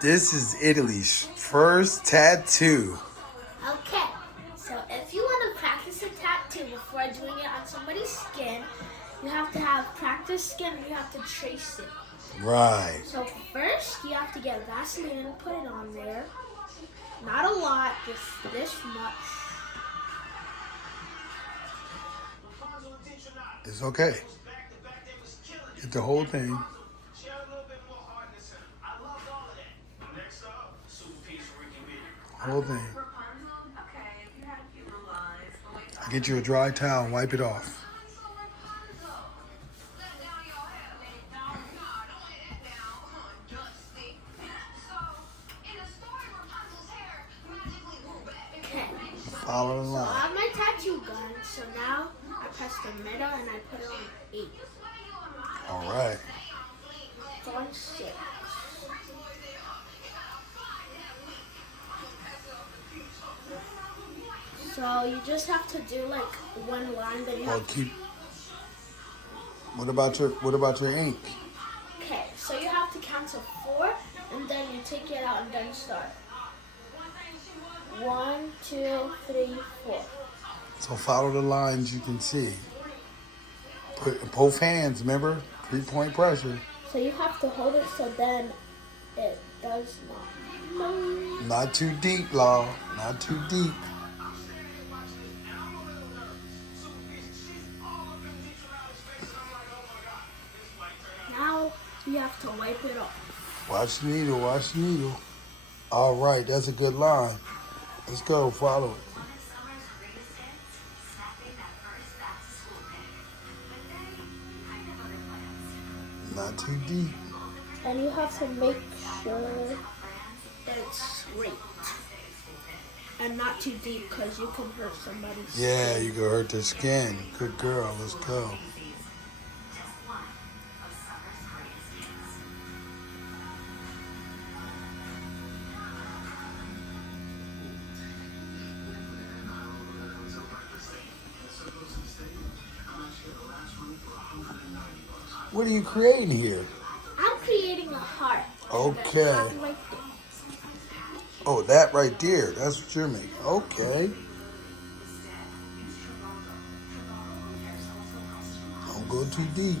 This is Italy's first tattoo. Okay, so if you want to practice a tattoo before doing it on somebody's skin, you have to have practice skin and you have to trace it. Right. So first, you have to get Vaseline and put it on there. Not a lot, just this much. It's okay. Get the whole thing. Whole thing. Get you a dry towel and wipe it off. Okay. Follow the So I line. have my tattoo gun, so now I press the middle and I put it on 8. All right. It's on 6. So you just have to do like one line, but you Well, have to. keep. What about your ink? Okay, so you have to count to 4, and then you take it out and then start. 1, 2, 3, 4. So follow the lines you can see. Put both hands. Remember, 3-point pressure. So you have to hold it so then it does not move. Not too deep, Law. Not too deep. Now you have to wipe it off. Watch the needle. Watch the needle. All right, that's a good line. Let's go. Follow it. Not too deep. And you have to make sure it's straight. And not too deep because you can hurt somebody's Yeah, you can hurt their skin. Good girl. Let's go. What are you creating here? I'm creating a heart. Okay. Right there. Oh, that right there. That's what you're making. Okay. Don't go too deep.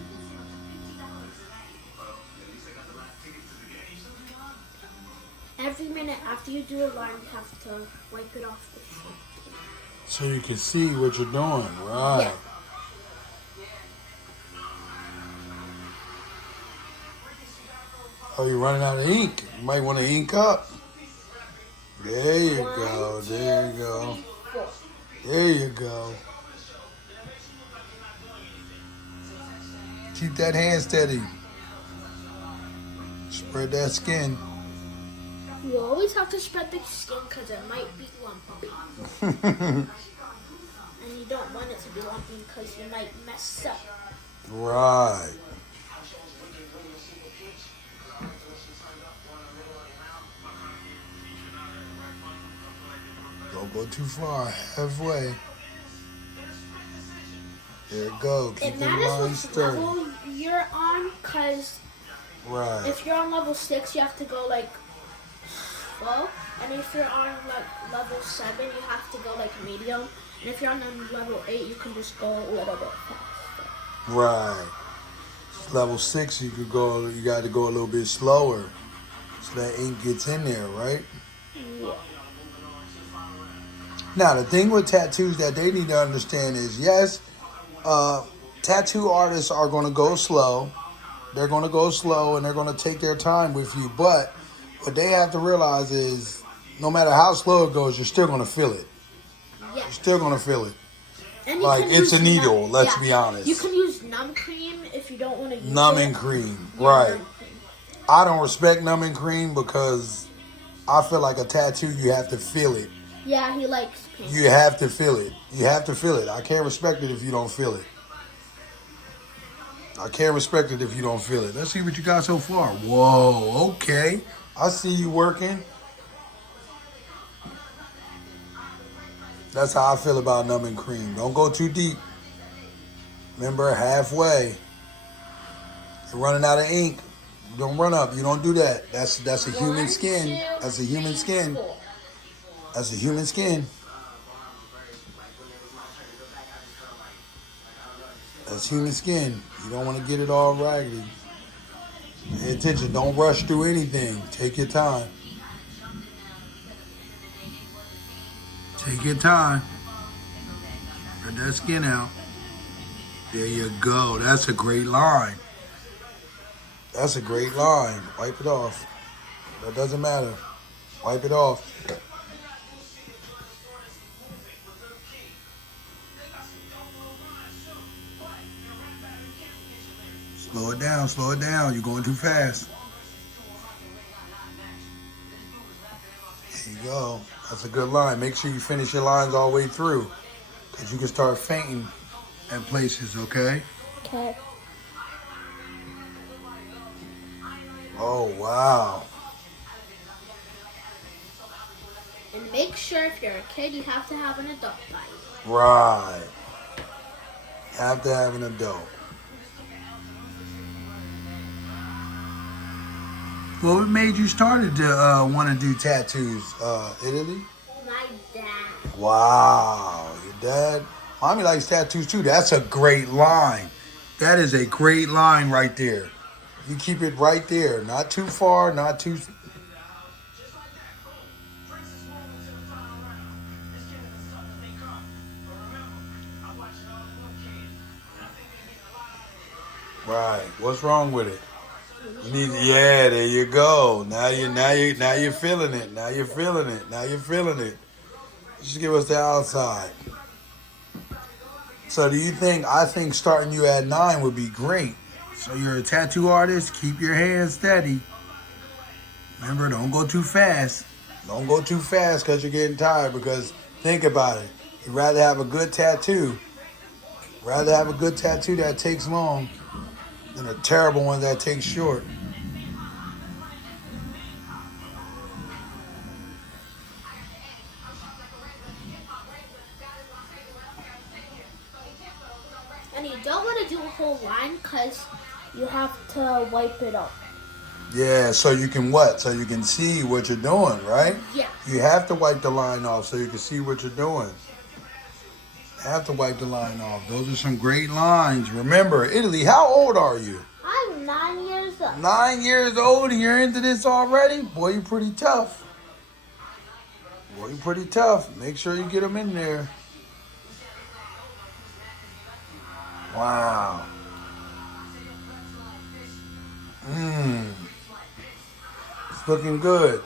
Every minute after you do a line, you have to wipe it off the sheet. So you can see what you're doing. Right. Yeah. Oh, you're running out of ink. You might want to ink up. There you go. 1, 2, There you go. 3, 4. There you go. Keep that hand steady. Spread that skin. You always have to spread the skin because it might be lumpy. And you don't want it to be lumpy because you might mess up. Right. Don't go too far. Halfway. There it go. Keep It the matters line which sturdy. level you're on because Right. if you're on level 6, you have to go like slow. And if you're on like level 7, you have to go like medium. And if you're on level 8, you can just go a little bit faster. Right. Level 6, you could go. You got to go a little bit slower, so that ink gets in there, right? Yeah. Now, the thing with tattoos that they need to understand is, yes, tattoo artists are going to go slow. They're going to go slow, and they're going to take their time with you. But what they have to realize is, no matter how slow it goes, you're still going to feel it. Yeah. You're still going to feel it. And you Like, can it's use a needle, let's be honest. You can use numb cream if you don't want to use Numbing it. cream, Yeah, right. numb cream. I don't respect numbing cream because I feel like a tattoo, you have to feel it. Yeah, he likes pain. You have to feel it. You have to feel it. I can't respect it if you don't feel it. I can't respect it if you don't feel it. Let's see what you got so far. Whoa, okay. I see you working. That's how I feel about numbing cream. Don't go too deep. Remember, halfway. You're running out of ink. Don't run up. You don't do that. That's a human 1, skin. 2, That's a human 3, skin. 4. That's a human skin. That's human skin. You don't want to get it all raggedy. Pay attention. Don't rush through anything. Take your time. Take your time. Get that skin out. There you go. That's a great line. That's a great line. Wipe it off. That doesn't matter. Wipe it off. Slow it down. Slow it down. You're going too fast. There you go. That's a good line. Make sure you finish your lines all the way through, because you can start fainting in places, okay? Okay. Oh, wow. And make sure if you're a kid, you have to have an adult by you. Right. Have to have an adult. What made you started to want to do tattoos, Italy? My dad. Wow, your dad. Mommy likes tattoos too. That's a great line. That is a great line right there. You keep it right there. Not too far, not too... Right. What's wrong with it? You need, yeah, there you go. Now you're feeling it. Now you're feeling it. Now you're feeling it. Just give us the outside. So do you think, I think starting you at 9 would be great. So you're a tattoo artist, keep your hands steady. Remember, don't go too fast. Don't go too fast because you're getting tired, because think about it. You'd rather have a good tattoo. Rather have a good tattoo that takes long than a terrible one that takes short. And you don't want to do a whole line because you have to wipe it up. Yeah, so you can what? So you can see what you're doing, right? Yeah. You have to wipe the line off so you can see what you're doing. Have to wipe the line off. Those are some great lines. Remember, Italy, how old are you? I'm 9 years old. 9 years old and you're into this already? Boy, you're pretty tough. Boy, you're pretty tough. Make sure you get them in there. Wow. It's looking good.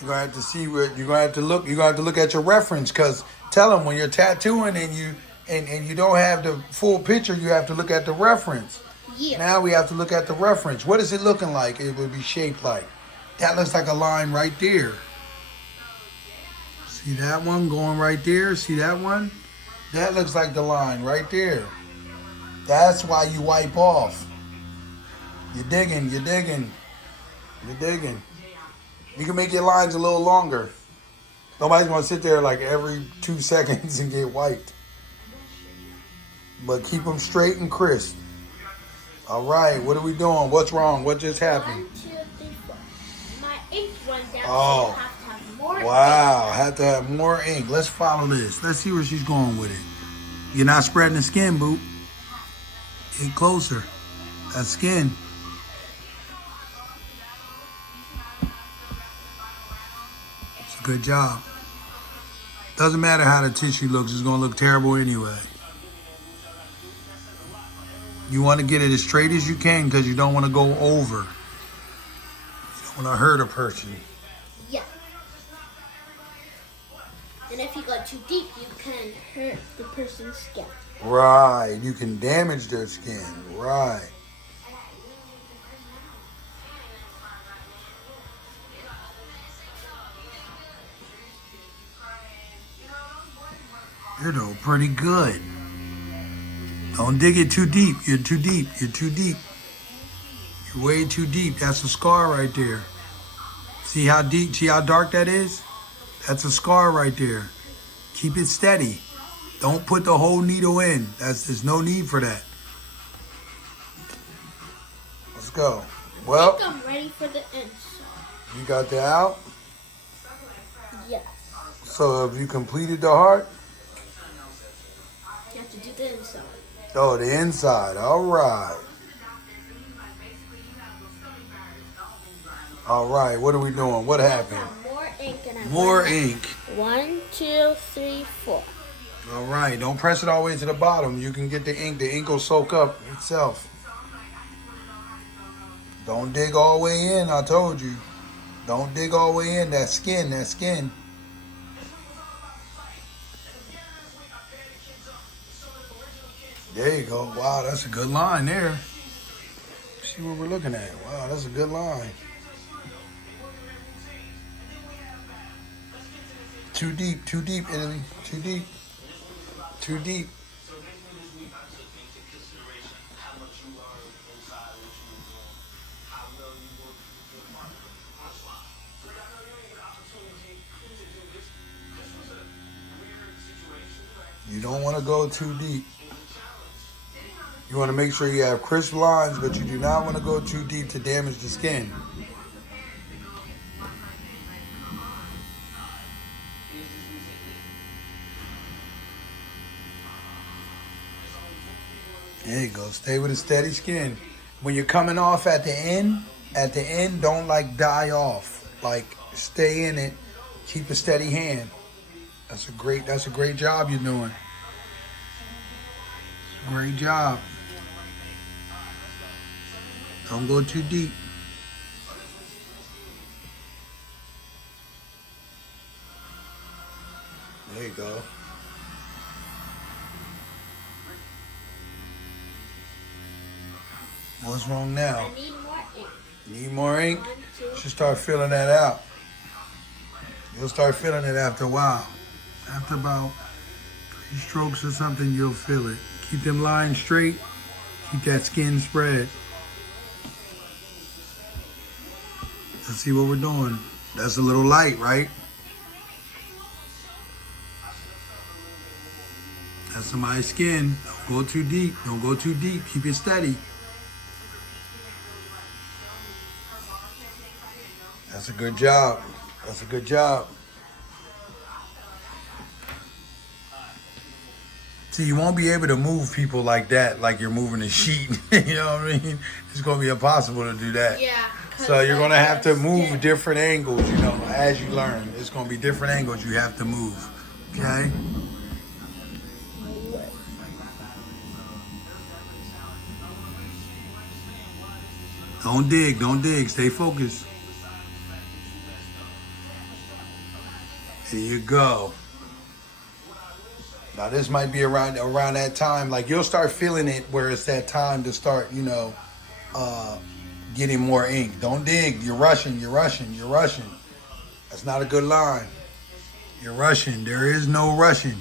You're gonna have to see what you're gonna have to look. You're gonna have to look at your reference, because tell them when you're tattooing and you don't have the full picture, you have to look at the reference. Yeah. Now we have to look at the reference. What is it looking like? It would be shaped like. That looks like a line right there. See that one going right there? See that one? That looks like the line right there. That's why you wipe off. You're digging, you're digging, you're digging. You can make your lines a little longer. Nobody's gonna sit there like every 2 seconds and get wiped. But keep them straight and crisp. All right, what are we doing? What's wrong? What just happened? 1, 2, 3, 4. My ink runs down, Oh. so you have to have more Wow, have to have more ink. Let's follow this. Let's see where she's going with it. You're not spreading the skin, boo. Get closer. That skin. It's a good job. Doesn't matter how the tissue looks. It's going to look terrible anyway. You want to get it as straight as you can because you don't want to go over. You don't want to hurt a person. Yeah. And if you go too deep, you can hurt the person's skin. Right. You can damage their skin. Right. You're doing pretty good. Don't dig it too deep. You're too deep. You're too deep. You're way too deep. That's a scar right there. See how deep, see how dark that is? That's a scar right there. Keep it steady. Don't put the whole needle in. There's no need for that. go. I Well, think I'm ready for the inside. you got the out. Yes. So have you completed the heart? You have to do the inside. Oh, the inside. All right. All right. What are we doing? What happened? More ink and I More run out. ink. 1, 2, 3, 4. All right. Don't press it all the way to the bottom. You can get the ink. The ink will soak up itself. Don't dig all the way in. I told you. Don't dig all the way in. That skin. That skin. There you go. Wow, that's a good line there. See what we're looking at. Wow, that's a good line. Too deep, Italy. Too deep. Too deep. You don't want to go too deep. You want to make sure you have crisp lines, but you do not want to go too deep to damage the skin. There you go. Stay with a steady skin. When you're coming off at the end, don't like die off. Like stay in it. Keep a steady hand. That's a great job you're doing. Great job. Don't go too deep. There you go. What's wrong now? I need more ink. Need more ink? 1, 2. You should start filling that out. You'll start feeling it after a while. After about 3 strokes or something, you'll feel it. Keep them lines straight. Keep that skin spread. Let's see what we're doing. That's a little light, right? That's somebody's skin. Don't go too deep. Don't go too deep. Keep it steady. That's a good job. That's a good job. See, you won't be able to move people like that, like you're moving a sheet. You know what I mean? It's going to be impossible to do that. Yeah. So you're going to have to move different angles, you know, as you learn. It's going to be different angles you have to move. Okay? Don't dig. Don't dig. Stay focused. There you go. Now this might be around that time. Like you'll start feeling it where it's that time to start, you know, getting more ink. Don't dig. You're rushing. You're rushing. You're rushing. That's not a good line. You're rushing. There is no rushing.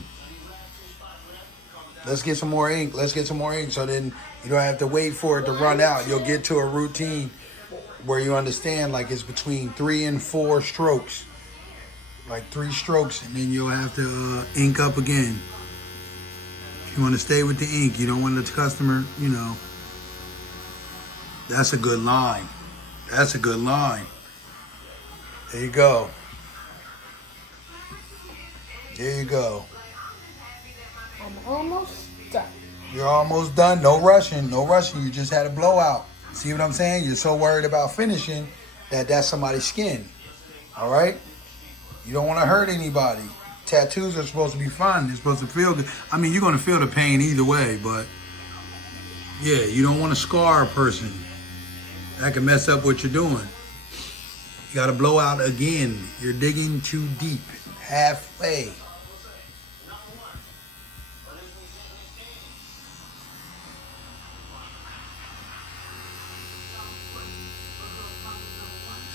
Let's get some more ink. Let's get some more ink so then you don't have to wait for it to run out. You'll get to a routine where you understand like it's between 3 and 4 strokes. Like 3 strokes, and then you'll have to ink up again. If you want to stay with the ink, you don't want the customer, you know. That's a good line. That's a good line. There you go. There you go. I'm almost done. You're almost done. No rushing. No rushing. You just had a blowout. See what I'm saying? You're so worried about finishing that that's somebody's skin. All right? You don't want to hurt anybody. Tattoos are supposed to be fun. They're supposed to feel good. I mean, you're going to feel the pain either way, but yeah, you don't want to scar a person. That can mess up what you're doing. You got to blow out again. You're digging too deep. Halfway.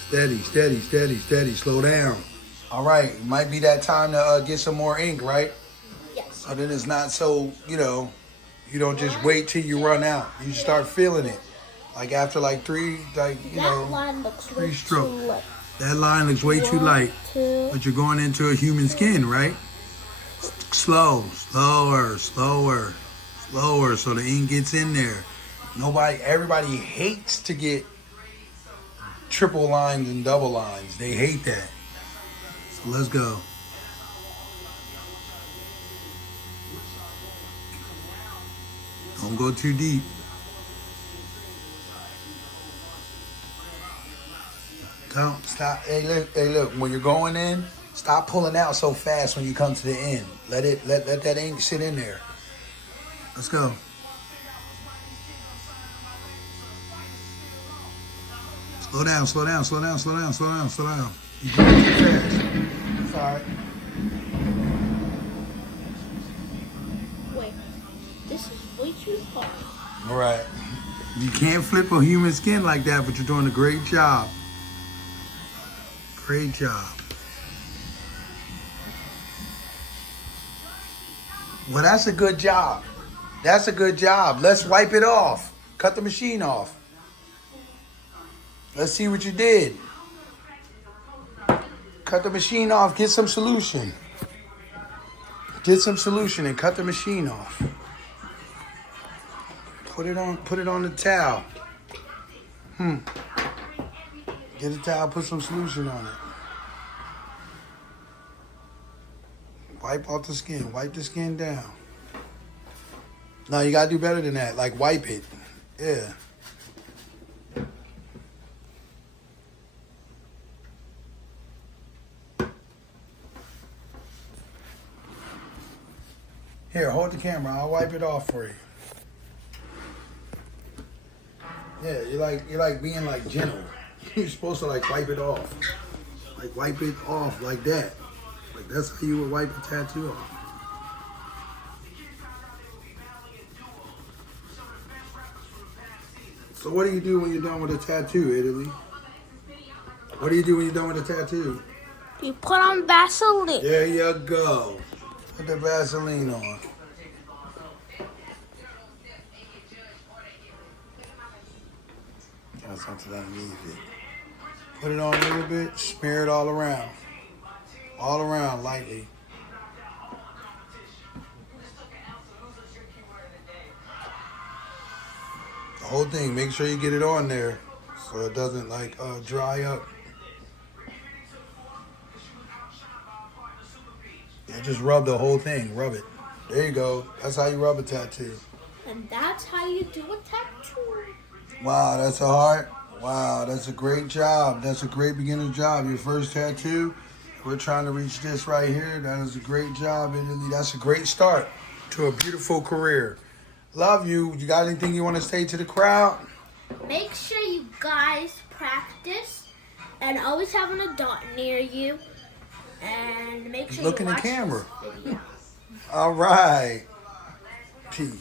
Steady, steady, steady, steady. Slow down. All right, it might be that time to get some more ink, right? Yes. So then it's not so, you know, you don't just wait till you run out. You start feeling it. Like after like 3, like, you know, That line looks 3 way too strokes. light. That line looks way too 1, light. 2. But you're going into a human skin, right? Slow, slower, slower, slower so the ink gets in there. Everybody hates to get triple lines and double lines. They hate that. So let's go. Don't go too deep. Don't stop. Hey, look. When you're going in, stop pulling out so fast when you come to the end. Let that ink sit in there. Let's go. Slow down. You're going too fast. It's all right. Wait, this is way too hard. All right. You can't flip a human skin like that, but you're doing a great job. Great job. Well, that's a good job. That's a good job. Let's wipe it off. Cut the machine off. Let's see what you did. Cut the machine off. Get some solution. Get some solution and cut the machine off. Put it on the towel. Get a towel, put some solution on it. Wipe off the skin. Wipe the skin down. No, you gotta do better than that. Like wipe it. Yeah. Here, hold the camera. I'll wipe it off for you. Yeah, you're like being like gentle. You're supposed to like wipe it off. Like wipe it off like that. Like that's how you would wipe a tattoo off. So what do you do when you're done with a tattoo, Italy? What do you do when you're done with a tattoo? You put on Vaseline. There you go. Put the Vaseline on. Got something underneath it. Put it on a little bit, smear it all around. All around, lightly. The whole thing, make sure you get it on there so it doesn't like dry up. Yeah, just rub the whole thing, rub it. There you go. That's how you rub a tattoo. And that's how you do a tattoo. Wow, that's a heart. Wow, that's a great job. That's a great beginner's job. Your first tattoo. We're trying to reach this right here. That is a great job, Italy. That's a great start to a beautiful career. Love you. You got anything you want to say to the crowd? Make sure you guys practice and always have an adult near you. And make sure Look you in the watch camera. this video. All right. Peace.